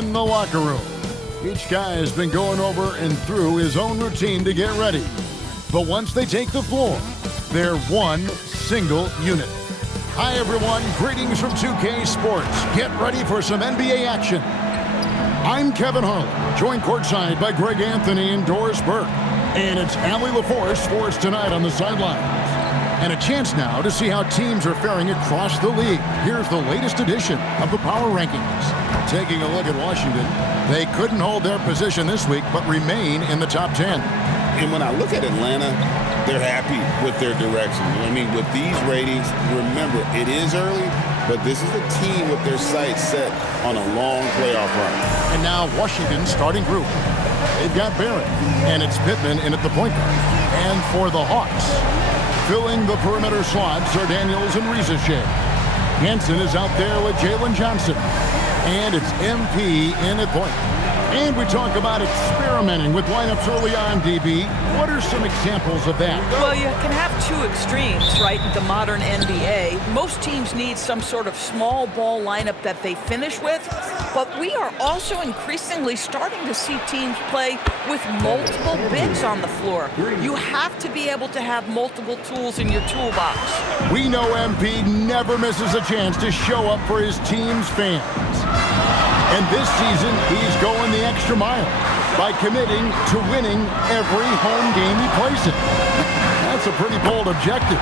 in the locker room. Each guy has been going over and through his own routine to get ready. But once they take the floor, they're one single unit. Hi, everyone. Greetings from 2K Sports. Get ready for some NBA action. I'm Kevin Harlan, joined courtside by Greg Anthony and Doris Burke. And it's Allie LaForce for us tonight on the sidelines. And a chance now to see how teams are faring across the league. Here's the latest edition of the Power Rankings. Taking a look at Washington, they couldn't hold their position this week, but remain in the top 10. And when I look at Atlanta, they're happy with their direction. I mean, with these ratings, remember, it is early, but this is a team with their sights set on a long playoff run. And now Washington's starting group. They've got Barrett, and it's Pittman in at the point guard. And for the Hawks, filling the perimeter slots are Daniels and Riza-Shea. Hansen is out there with Jalen Johnson. And it's MP in at point. And we talk about experimenting with lineups early on, DB. What are some examples of that? Well, you can have two extremes, right, in the modern NBA. Most teams need some sort of small ball lineup that they finish with, but we are also increasingly starting to see teams play with multiple bigs on the floor. You have to be able to have multiple tools in your toolbox. We know MP never misses a chance to show up for his team's fans. And this season, he's going the extra mile by committing to winning every home game he plays in. That's a pretty bold objective.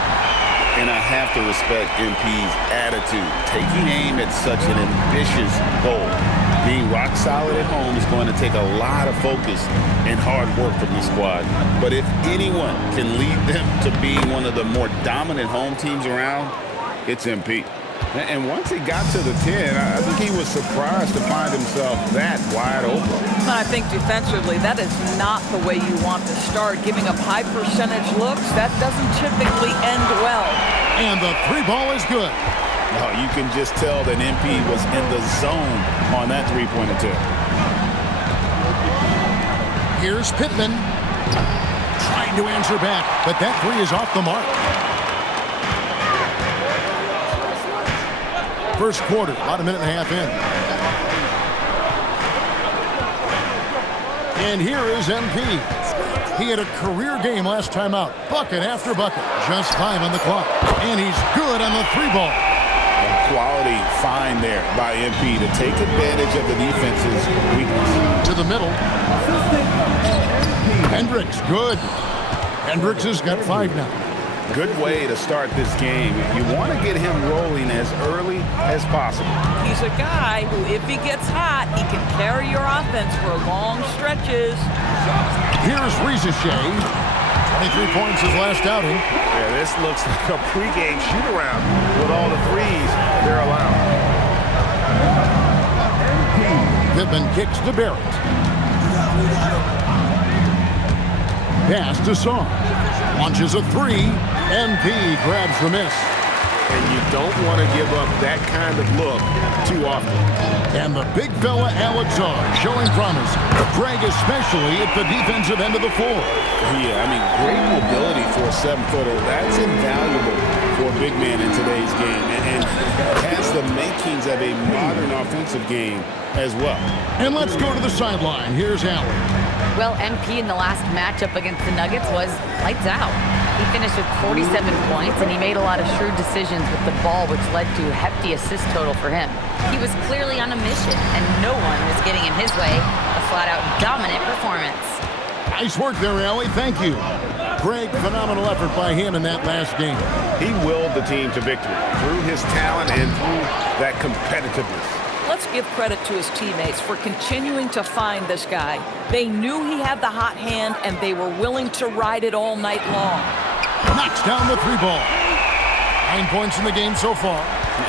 And I have to respect MP's attitude. Taking aim at such an ambitious goal. Being rock solid at home is going to take a lot of focus and hard work from the squad. But if anyone can lead them to being one of the more dominant home teams around, it's MP. And once he got to the 10, I think he was surprised to find himself that wide open. I think defensively, that is not the way you want to start. Giving up high percentage looks, that doesn't typically end well. And the three ball is good. No, you can just tell that MP was in the zone on that three-point attempt. Here's Pittman trying to answer back, but that three is off the mark. First quarter, about a minute and a half in. And here is MP. He had a career game last time out. Bucket after bucket. Just 5 on the clock. And he's good on the three ball. A quality find there by MP to take advantage of the defense's weakness. To the middle. Hendricks, good. Hendricks has got 5 now. Good way to start this game. You want to get him rolling as early as possible. He's a guy who, if he gets hot, he can carry your offense for long stretches. Here's Riza-Shea. 23 points his last outing. Yeah, this looks like a pregame shoot-around with all the threes they're allowing. Pittman kicks to Barrett. Pass to Song. Launches a three. MP grabs the miss. And you don't want to give up that kind of look too often. And the big fella Alex Zar showing promise. Greg especially at the defensive end of the floor. Yeah, I mean, great mobility for a 7-footer. That's invaluable for a big man in today's game. And has the makings of a modern offensive game as well. And let's go to the sideline. Here's Allen. Well, MP in the last matchup against the Nuggets was lights out. He finished with 47 points, and he made a lot of shrewd decisions with the ball, which led to a hefty assist total for him. He was clearly on a mission, and no one was getting in his way. A flat-out dominant performance. Nice work there, Allie. Thank you. Greg, phenomenal effort by him in that last game. He willed the team to victory through his talent and through that competitiveness. Let's give credit to his teammates for continuing to find this guy. They knew he had the hot hand, and they were willing to ride it all night long. Knocks down the three ball. 9 points in the game so far.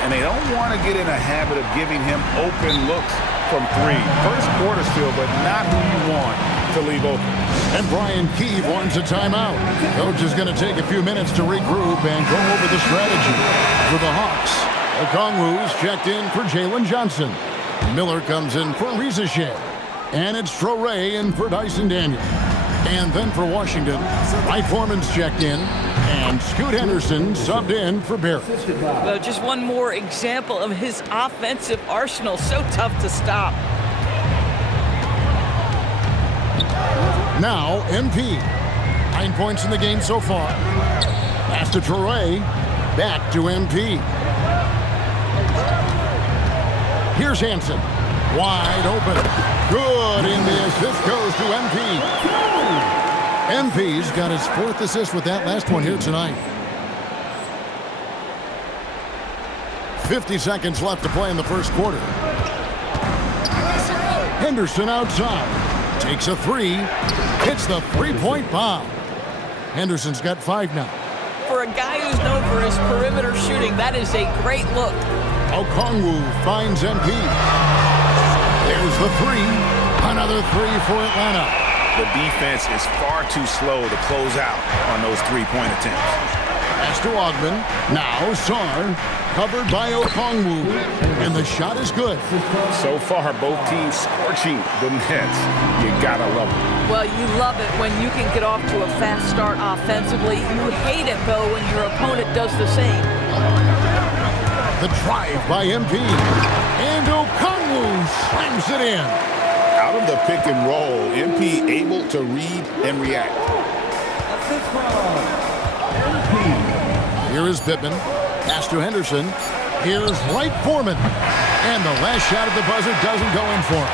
And they don't want to get in a habit of giving him open looks from three. First quarter still, but not who you want to leave open. And Brian Keeve wants a timeout. Coach is going to take a few minutes to regroup and go over the strategy for the Hawks. Okongwu's checked in for Jalen Johnson. Miller comes in for Riza-Shea. And it's Traoré in for Dyson Daniel. And then for Washington, Mike Foreman's checked in. And Scoot Henderson subbed in for Barrett. Well, just one more example of his offensive arsenal. So tough to stop. Now, MP. 9 points in the game so far. Pass to Traore. Back to MP. Here's Hansen. Wide open. Good, and the assist goes to MP. MP's got his 4th assist with that last one here tonight. 50 seconds left to play in the first quarter. Henderson outside. Takes a 3. Hits the three-point bomb. Henderson's got 5 now. For a guy who's known for his perimeter shooting, that is a great look. Okongwu finds MP. There's the 3. Another 3 for Atlanta. The defense is far too slow to close out on those three-point attempts. Pass to Ogman. Now Sarr. Covered by Okongwu. And the shot is good. So far, both teams scorching the Nets. You gotta love it. Well, you love it when you can get off to a fast start offensively. You hate it, though, when your opponent does the same. The drive by MP. And Okongwu slams it in. Out of the pick and roll, MP able to read and react. Here is Pittman. Pass to Henderson. Here's Wright Foreman. And the last shot at the buzzer doesn't go in for him.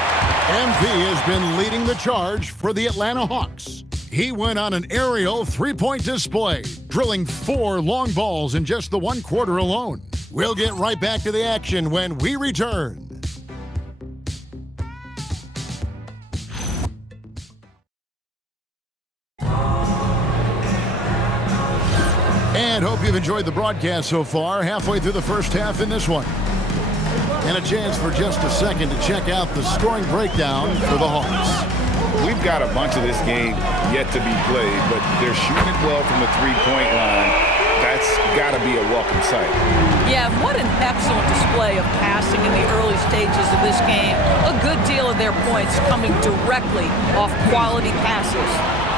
MP has been leading the charge for the Atlanta Hawks. He went on an aerial three-point display, drilling 4 long balls in just the 1 quarter alone. We'll get right back to the action when we return. And hope you've enjoyed the broadcast so far. Halfway through the first half in this one. And a chance for just a second to check out the scoring breakdown for the Hawks. We've got a bunch of this game yet to be played, but they're shooting it well from the three-point line. That's got to be a welcome sight. Yeah, what an excellent display of passing in the early stages of this game. A good deal of their points coming directly off quality passes.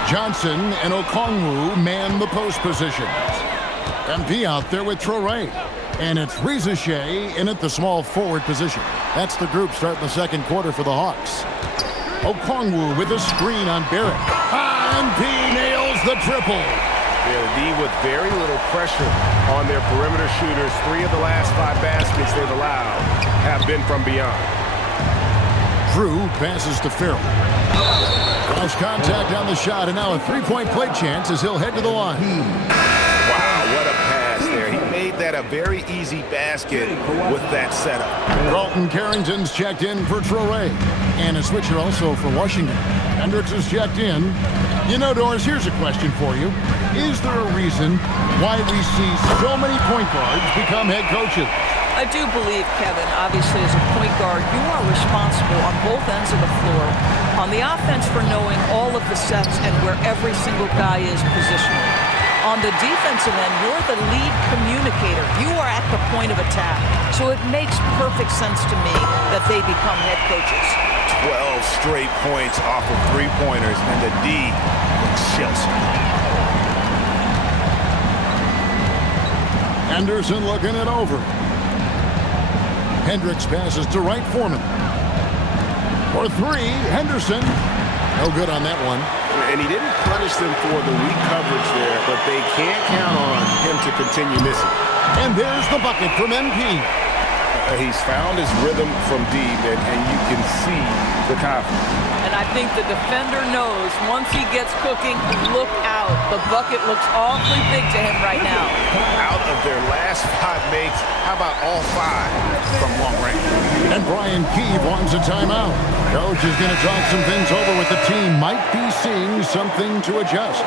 Johnson and Okongwu man the post positions. MP out there with Traore. And it's Reza Shea in at the small forward position. That's the group starting the second quarter for the Hawks. Okongwu with a screen on Barrett. MP nails the triple. They're a D with very little pressure on their perimeter shooters. 3 of the last 5 baskets they've allowed have been from beyond. Drew passes to Farrell. Lost contact on the shot, and now a three-point play chance as he'll head to the line. Wow, what a pass there. He made that a very easy basket with that setup. Dalton Carrington's checked in for Traore. And a switcher also for Washington. Hendricks is checked in. You know, Doris, here's a question for you. Is there a reason why we see so many point guards become head coaches? I do believe, Kevin, obviously as a point guard, you are responsible on both ends of the floor. On the offense for knowing all of the sets and where every single guy is positionally. On the defensive end, you're the lead communicator. You are at the point of attack. So it makes perfect sense to me that they become head coaches. 12 straight points off of three-pointers, and the D looks Chelsea. Henderson looking it over. Hendricks passes to Wright Foreman. For 3, Henderson. No good on that one. And he didn't punish them for the weak coverage there, but they can't count on him to continue missing. And there's the bucket from MP. He's found his rhythm from deep, and you can see the confidence. And I think the defender knows once he gets cooking, look out. The bucket looks awfully big to him right now. Out of their last 5 makes, how about all 5 from long range? And Brian Keeve wants a timeout. Coach is going to talk some things over with the team. Might be seeing something to adjust.